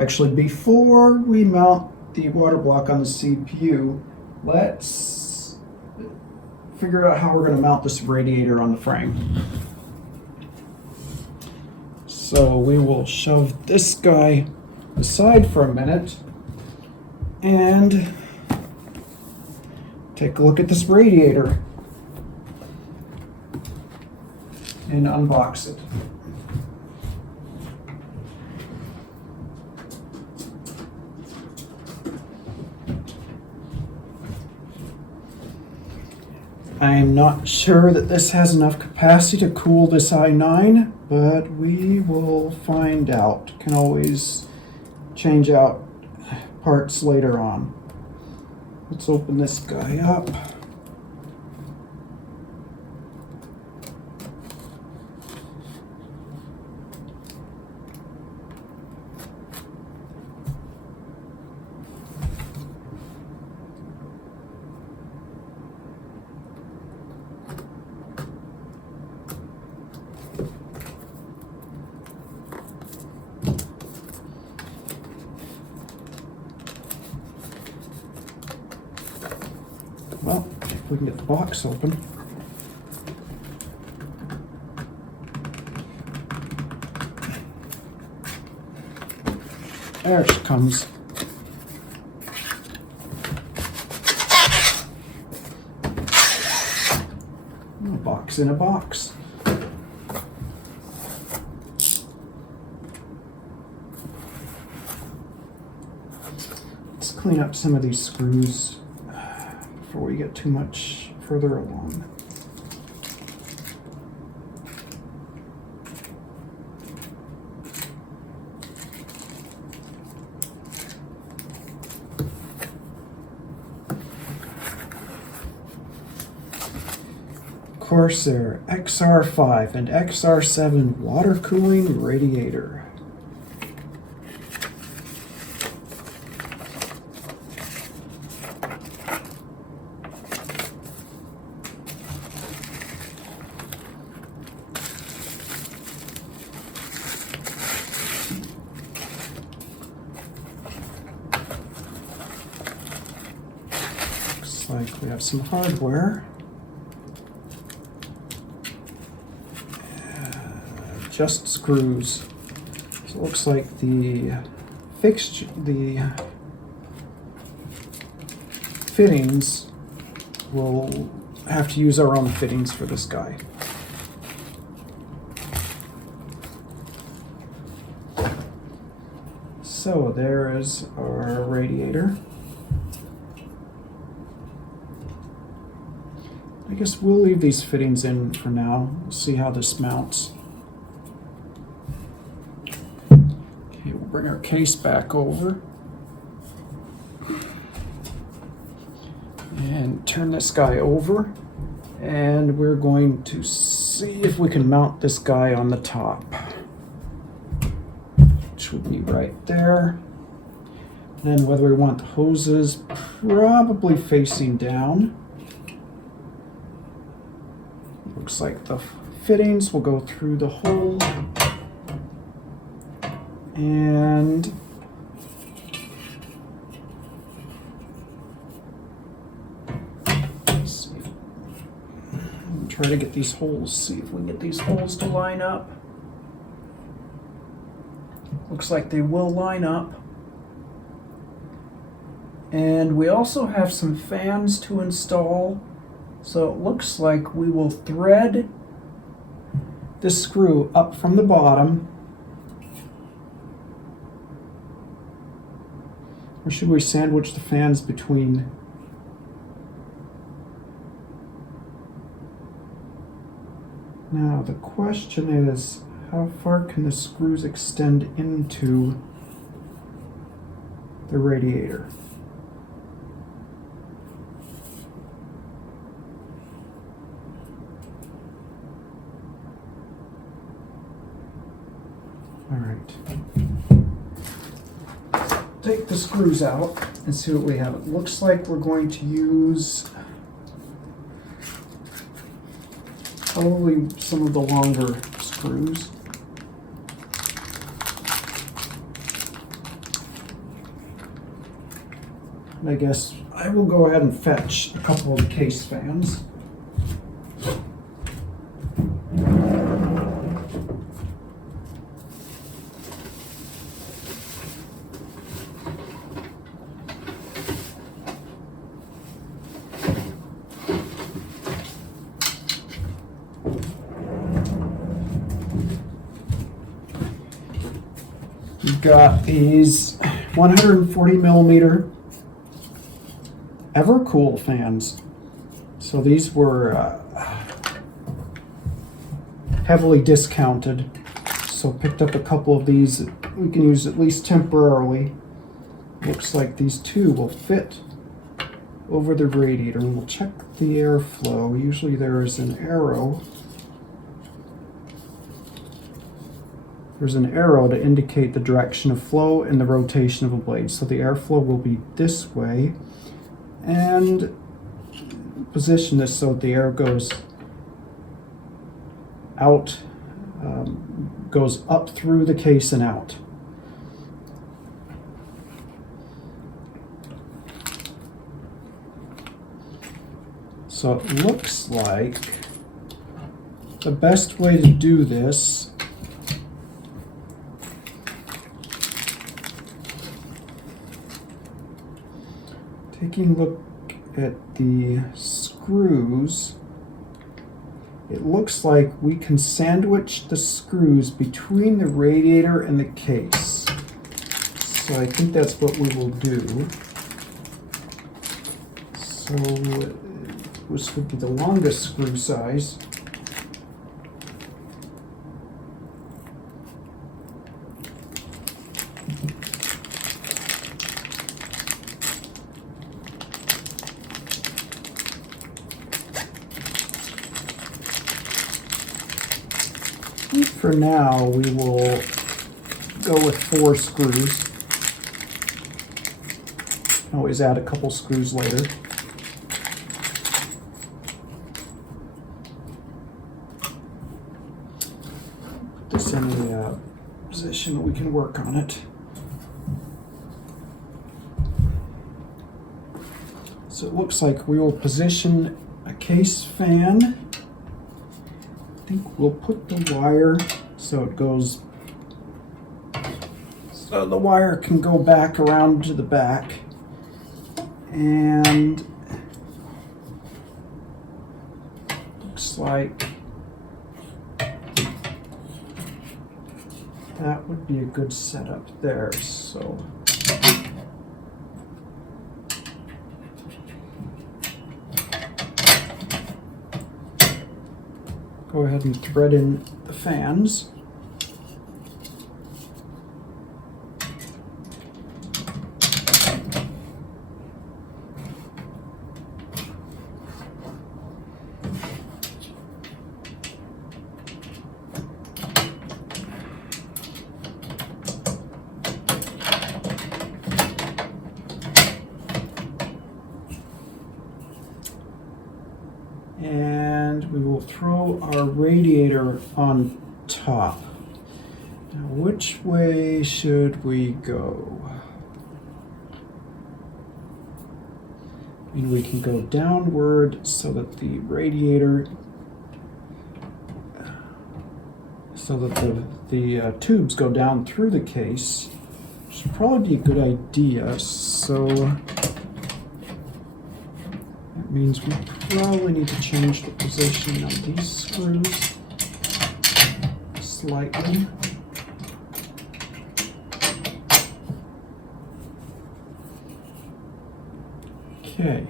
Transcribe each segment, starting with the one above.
Actually, before we mount the water block on the CPU, let's figure out how we're going to mount this radiator on the frame. So we will shove this guy aside for a minute and take a look at this radiator and unbox it. I'm not sure that this has enough capacity to cool this i9, but we will find out. Can always change out parts later on. Let's open this guy up. Well, if we can get the box open. There she comes. A box in a box. Let's clean up some of these screws before we get too much further along. Corsair XR5 and XR7 water cooling radiator. Looks like we have some hardware. Just screws. So it looks like the fittings, we'll have to use our own fittings for this guy. So there is our radiator. I guess we'll leave these fittings in for now. We'll see how this mounts. Okay, we'll bring our case back over and turn this guy over, and we're going to see if we can mount this guy on the top, which would be right there. Then whether we want the hoses probably facing down. Looks like the fittings will go through the hole, and let's see. Try to get these holes, see if we can get these holes to line up. Looks like they will line up. And we also have some fans to install. So it looks like we will thread this screw up from the bottom. Or should we sandwich the fans between? Now the question is, how far can the screws extend into the radiator? All right. Take the screws out and see what we have. It looks like we're going to use probably some of the longer screws. I guess I will go ahead and fetch a couple of case fans. We've got these 140 millimeter Evercool fans. So these were heavily discounted. So picked up a couple of these that we can use at least temporarily. Looks like these two will fit over the radiator. And we'll check the airflow. Usually there is an arrow. There's an arrow to indicate the direction of flow and the rotation of a blade. So the airflow will be this way. And position this so the air goes out, goes up through the case and out. So it looks like the best way to do this taking a look at the screws, it looks like we can sandwich the screws between the radiator and the case. So I think that's what we will do. So this would be the longest screw size. For now, we will go with 4 screws. Always add a couple screws later. Put this in the position we can work on it. So it looks like we will position a case fan. I think we'll put the wire so it goes, so the wire can go back around to the back, and looks like that would be a good setup there. So go ahead and thread in the fans. And we will throw our radiator on top. Now, which way should we go? And we can go downward so that the radiator, so that the tubes go down through the case, which would probably be a good idea. So that means we probably need to change the position of these screws slightly. Okay.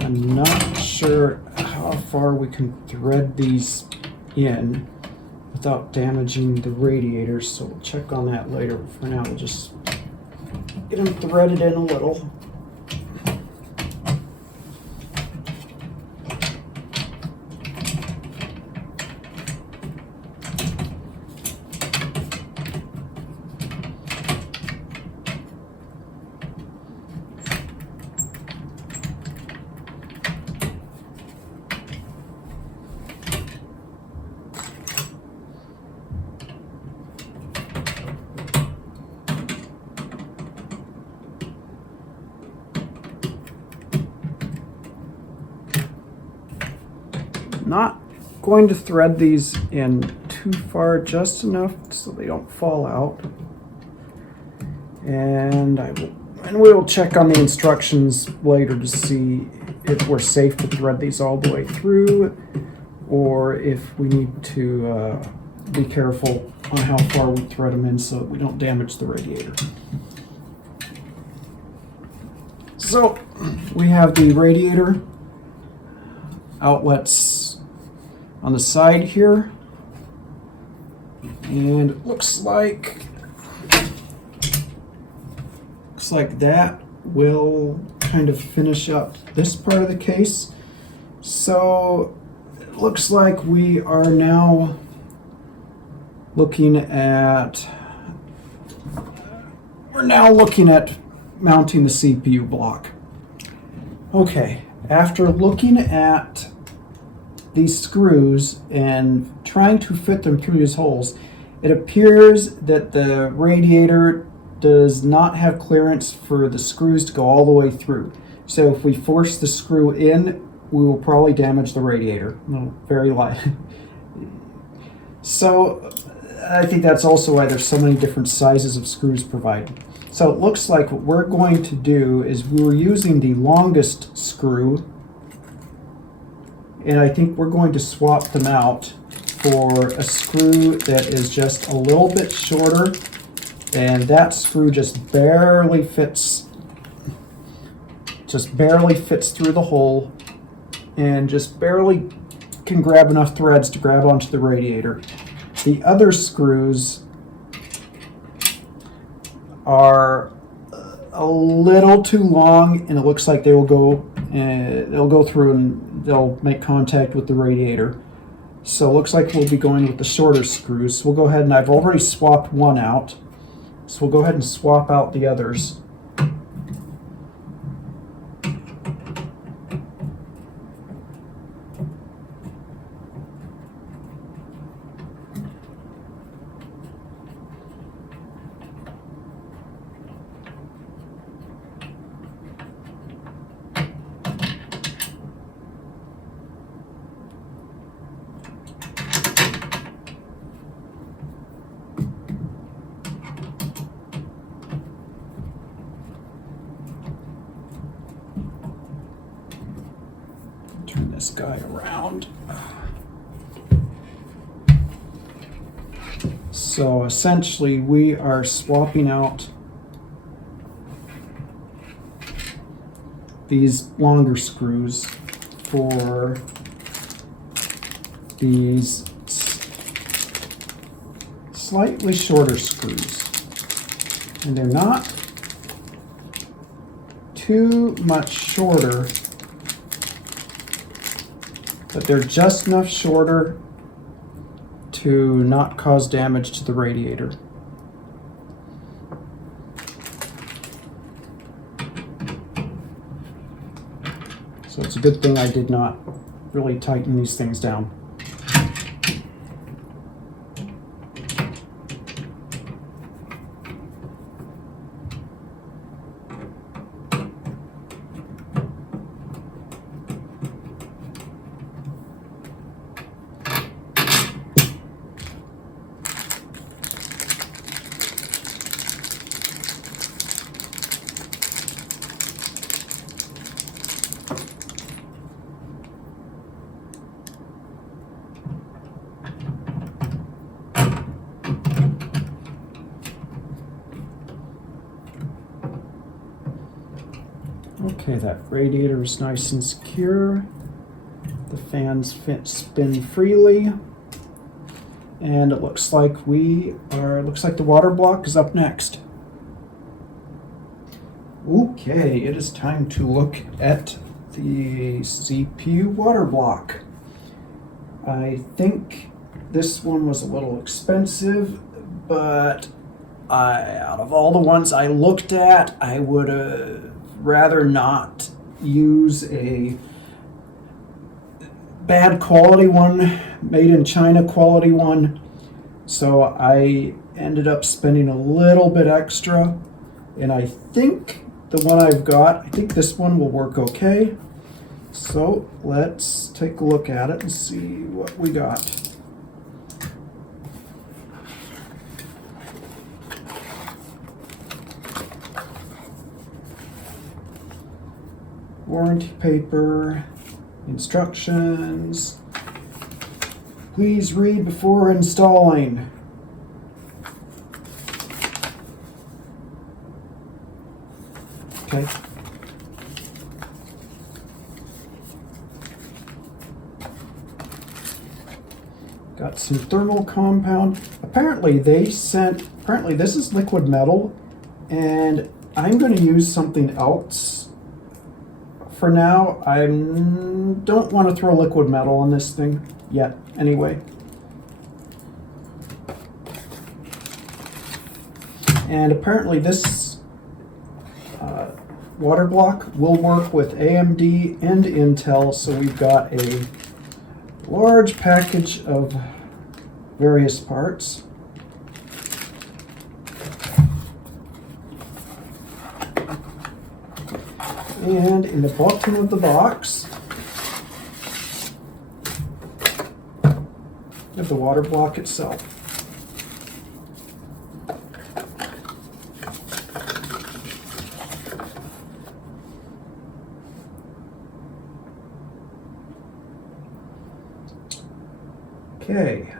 I'm not sure how far we can thread these in without damaging the radiator, so we'll check on that later. For now, we'll just get them threaded in a little. not going to thread these in too far, just enough so they don't fall out. And we will check on the instructions later to see if we're safe to thread these all the way through, or if we need to be careful on how far we thread them in so that we don't damage the radiator. So we have the radiator outlets on the side here, and it looks like that will kind of finish up this part of the case. So it looks like we are now looking at mounting the CPU block. Okay, after looking at these screws and trying to fit them through these holes, it appears that the radiator does not have clearance for the screws to go all the way through. So if we force the screw in, we will probably damage the radiator. No, very light. So I think that's also why there's so many different sizes of screws provided. So it looks like what we're going to do is we were using the longest screw, and I think we're going to swap them out for a screw that is just a little bit shorter, and that screw just barely fits through the hole and just barely can grab enough threads to grab onto the radiator. The other screws are a little too long, and it looks like they'll go through and they'll make contact with the radiator. So it looks like we'll be going with the shorter screws. So we'll go ahead, and I've already swapped one out. So we'll go ahead and swap out the others. Turn this guy around. So essentially we are swapping out these longer screws for these slightly shorter screws. And they're not too much shorter, but they're just enough shorter to not cause damage to the radiator. So it's a good thing I did not really tighten these things down. Okay, that radiator is nice and secure. The fans spin freely. And it looks like the water block is up next. Okay, it is time to look at the CPU water block. I think this one was a little expensive, but out of all the ones I looked at, I would rather not use a bad quality one, made in China quality one. So I ended up spending a little bit extra, and I think the one I've got, I think this one will work okay. So let's take a look at it and see what we got. Warranty paper, instructions. Please read before installing. Okay. Got some thermal compound. Apparently this is liquid metal, and I'm going to use something else. For now, I don't want to throw liquid metal on this thing yet, anyway. And apparently this water block will work with AMD and Intel, so we've got a large package of various parts. And in the bottom of the box, we have the water block itself. Okay.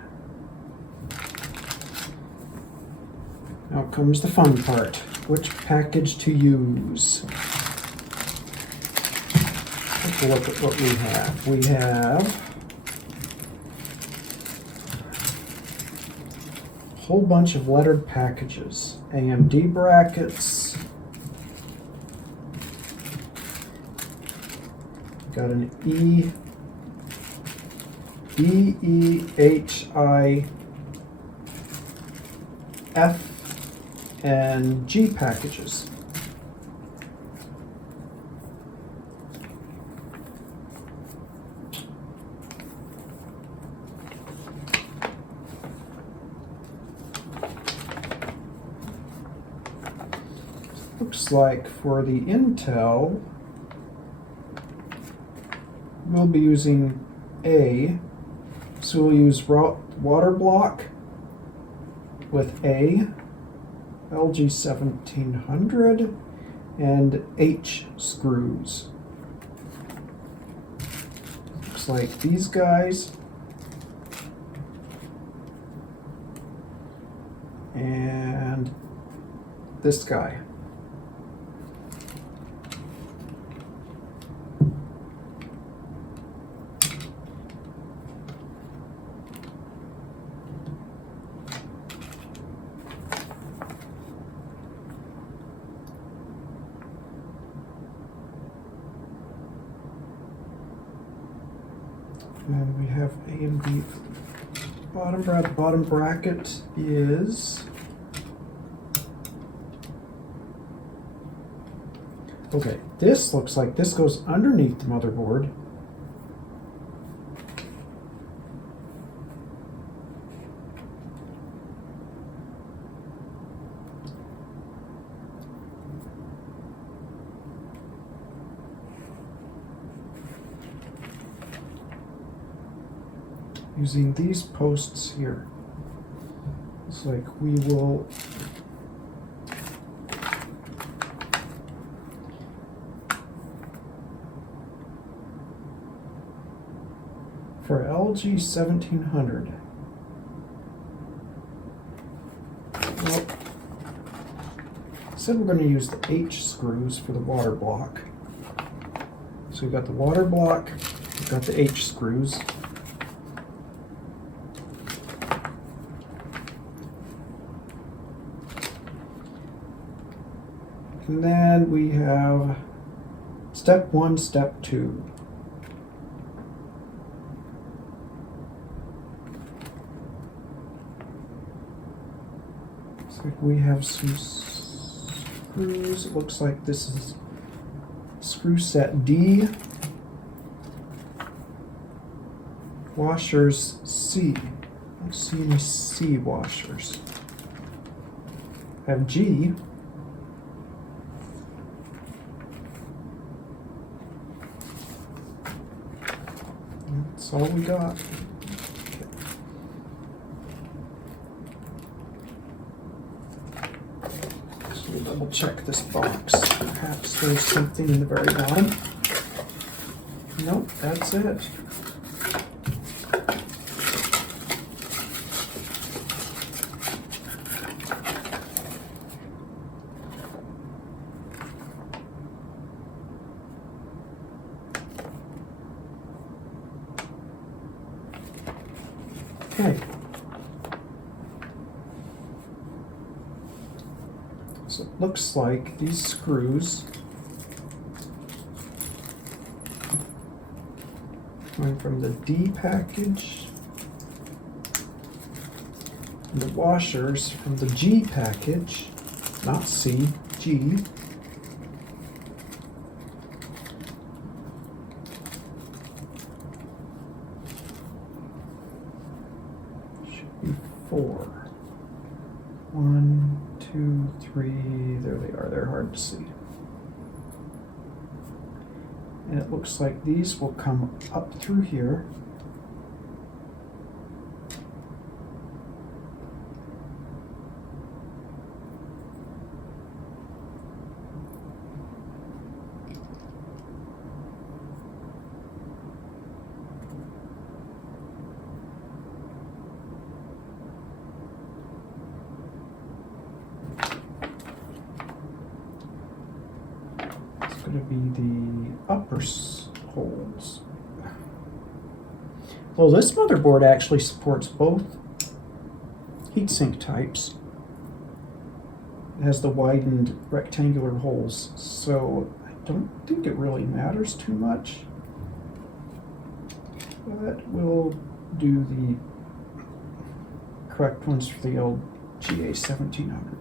Now comes the fun part. Which package to use? Let's look at what we have. We have a whole bunch of lettered packages. AMD brackets. Got an EEHI F and G packages. Looks like for the Intel, we'll be using A. So we'll use water block with A, LG 1700, and H screws. Looks like these guys. And this guy. And we have AMD. Bottom bracket is okay. This looks like this goes underneath the motherboard. Using these posts here. It's like we will for LG 1700. Well, said we're going to use the H screws for the water block. So we've got the water block, we've got the H screws. And then we have step 1, step 2. Looks like we have some screws. It looks like this is screw set D. Washers C. I don't see any C washers. I have G. That's all we got. So we'll double check this box. Perhaps there's something in the very bottom. Nope, that's it. Okay. So it looks like these screws going from the D package and the washers from the G package, not C, G. Should be 4. 1, 2, 3, there they are, they're hard to see. And it looks like these will come up through here. It's going to be the upper holes. Well, this motherboard actually supports both heatsink types. It has the widened rectangular holes, so I don't think it really matters too much. But we'll do the correct ones for the old GA1700.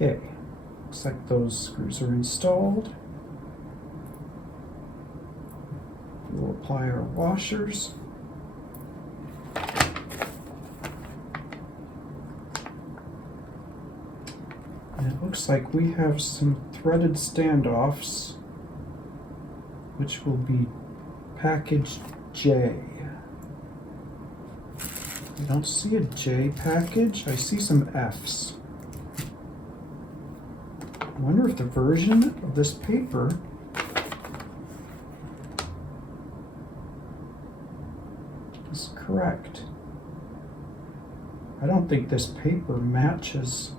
Okay, looks like those screws are installed. We'll apply our washers. And it looks like we have some threaded standoffs, which will be package J. I don't see a J package, I see some Fs. I wonder if the version of this paper is correct. I don't think this paper matches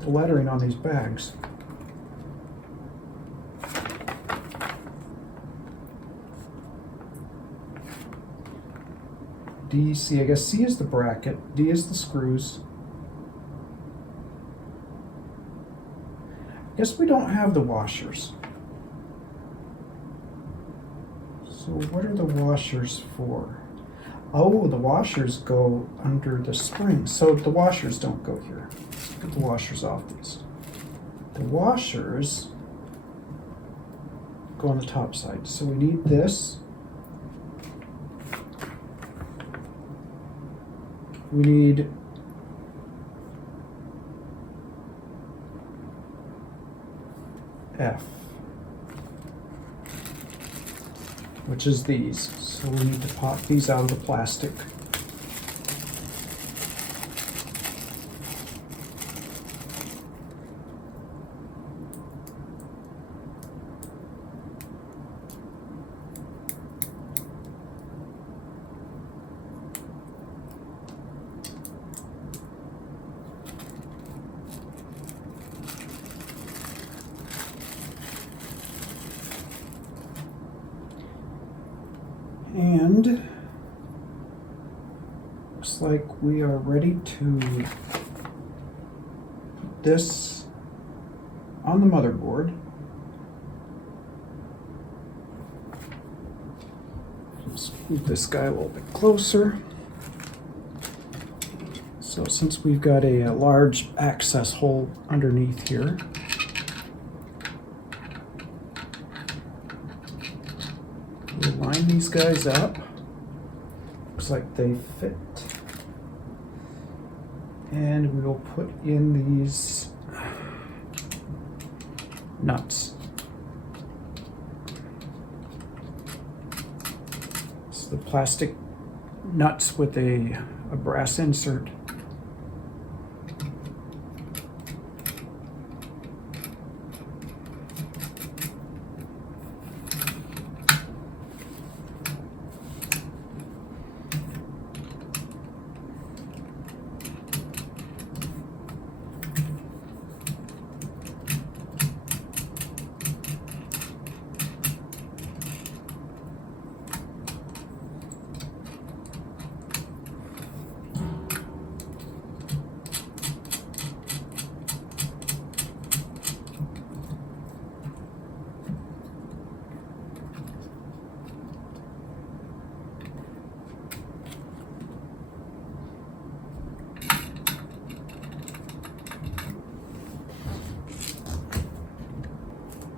the lettering on these bags. D, C, I guess C is the bracket, D is the screws. Guess we don't have the washers. So what are the washers for? Oh, the washers go under the spring. So the washers don't go here. Let's get the washers off these. The washers go on the top side. So we need this. We need F, which is these. So we need to pop these out of the plastic. And looks like we are ready to put this on the motherboard. Let's move this guy a little bit closer. So since we've got a large access hole underneath here, We'll line these guys up. Looks like they fit. And we will put in these nuts. It's the plastic nuts with a brass insert.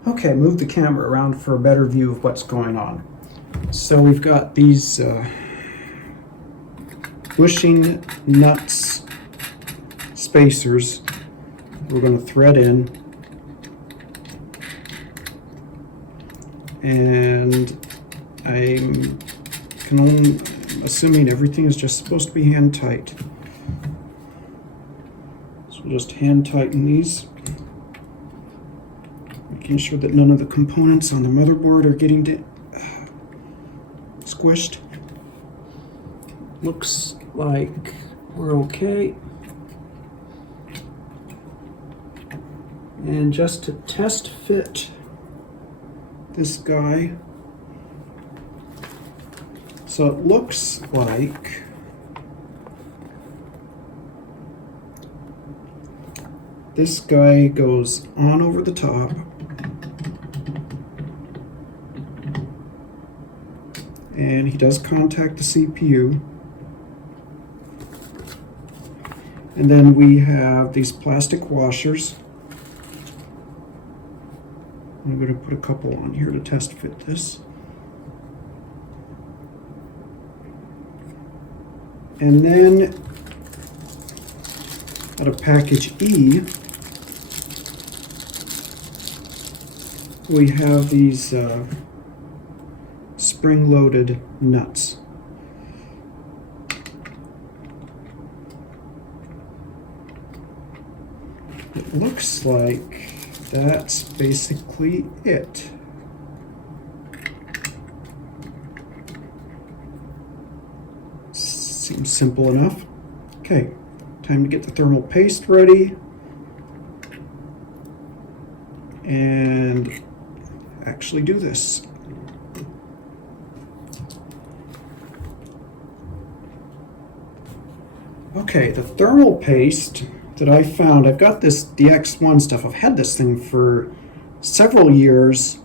Okay, move the camera around for a better view of what's going on. So we've got these bushing nuts spacers we're going to thread in, and I'm assuming everything is just supposed to be hand tight. So we'll just hand tighten these, making sure that none of the components on the motherboard are getting squished. Looks like we're okay. And just to test fit this guy, so it looks like this guy goes on over the top, and he does contact the CPU. And then we have these plastic washers. I'm going to put a couple on here to test fit this. And then out of package E, we have these spring-loaded nuts. It looks like that's basically it. Seems simple enough. Okay, time to get the thermal paste ready and actually do this. Okay, the thermal paste that I found, I've got this DX1 stuff. I've had this thing for several years,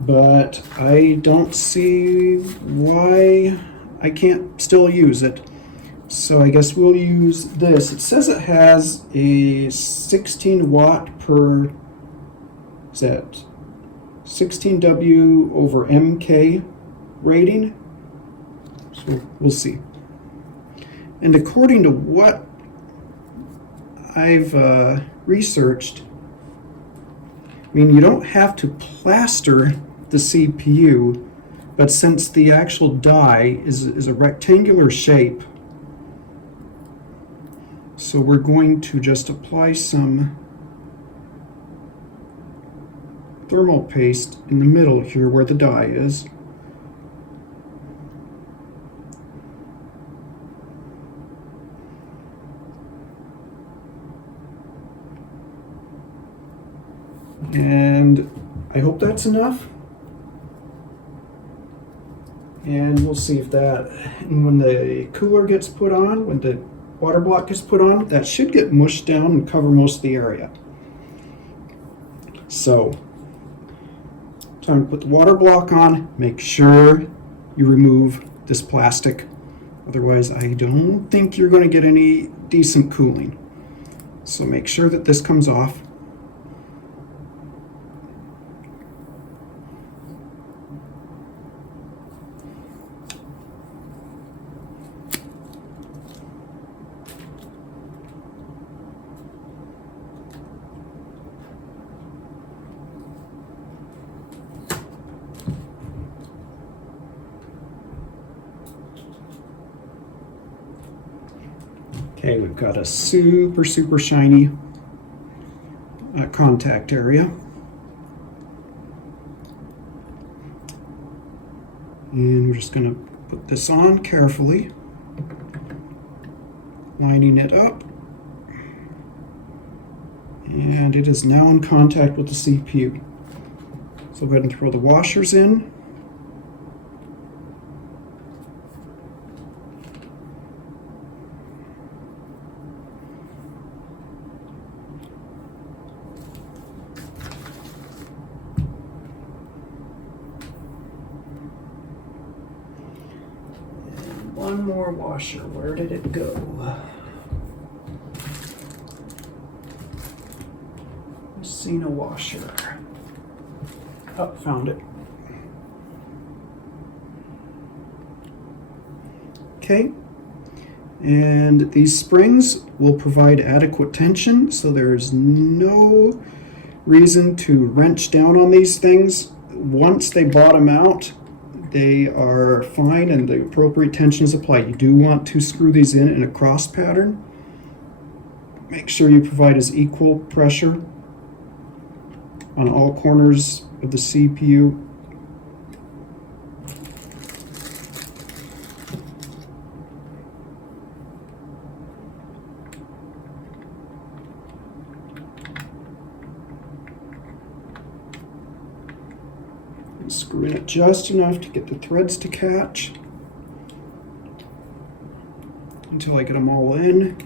but I don't see why I can't still use it. So I guess we'll use this. It says it has a 16 watt per, is that 16W over MK rating? So we'll see. And according to what I've researched, I mean, you don't have to plaster the CPU, but since the actual die is a rectangular shape, so we're going to just apply some thermal paste in the middle here where the die is. And I hope that's enough. And we'll see if that, and when the cooler gets put on, when the water block gets put on, that should get mushed down and cover most of the area. So, time to put the water block on. Make sure you remove this plastic. Otherwise, I don't think you're going to get any decent cooling. So make sure that this comes off. Okay, we've got a super, super shiny contact area. And we're just going to put this on carefully, lining it up. And it is now in contact with the CPU. So go ahead and throw the washers in. And one more washer. Where did it go? Seen a washer. Oh, found it. Okay, and these springs will provide adequate tension, so there's no reason to wrench down on these things. Once they bottom out, they are fine and the appropriate tension is applied. You do want to screw these in a cross pattern. Make sure you provide as equal pressure on all corners of the CPU. And screw in it just enough to get the threads to catch until I get them all in.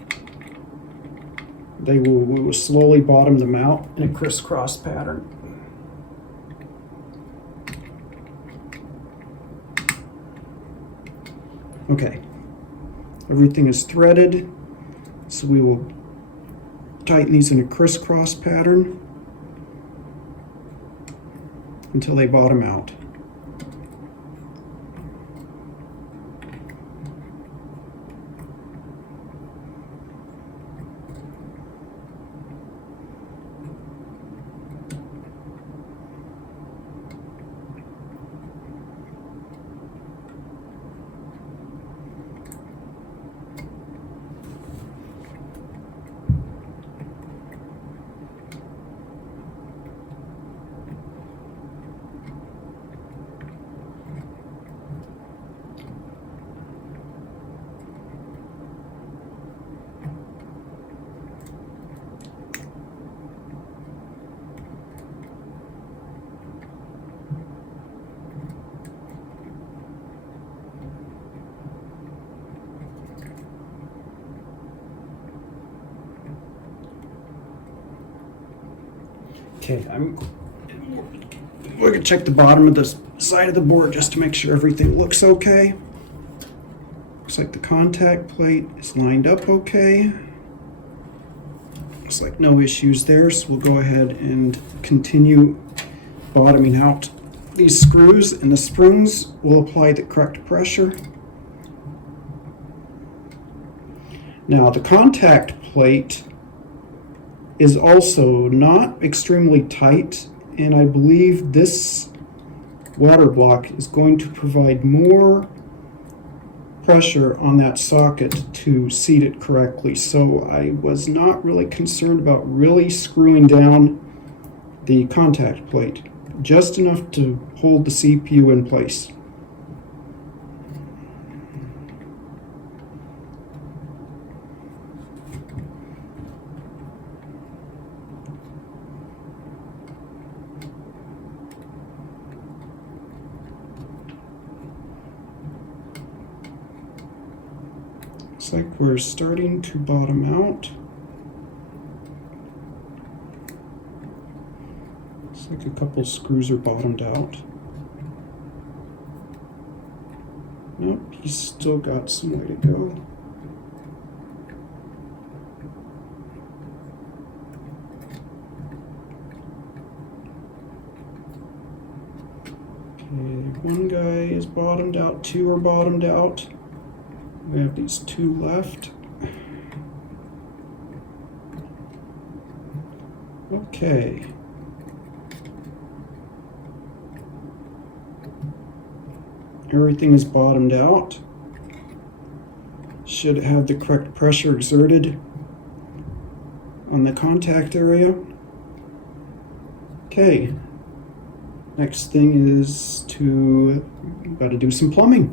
We will slowly bottom them out in a crisscross pattern. Okay, everything is threaded, so we will tighten these in a crisscross pattern until they bottom out. Okay, we're going to check the bottom of the side of the board just to make sure everything looks okay. Looks like the contact plate is lined up okay. Looks like no issues there, so we'll go ahead and continue bottoming out these screws, and the springs will apply the correct pressure. Now the contact plate is also not extremely tight, and I believe this water block is going to provide more pressure on that socket to seat it correctly. So I was not really concerned about really screwing down the contact plate, just enough to hold the CPU in place. Looks like we're starting to bottom out. Looks like a couple screws are bottomed out. Nope, he's still got some way to go. Okay, one guy is bottomed out, two are bottomed out. We have these two left. Okay. Everything is bottomed out. should have the correct pressure exerted on the contact area. Okay, next thing is got to do some plumbing.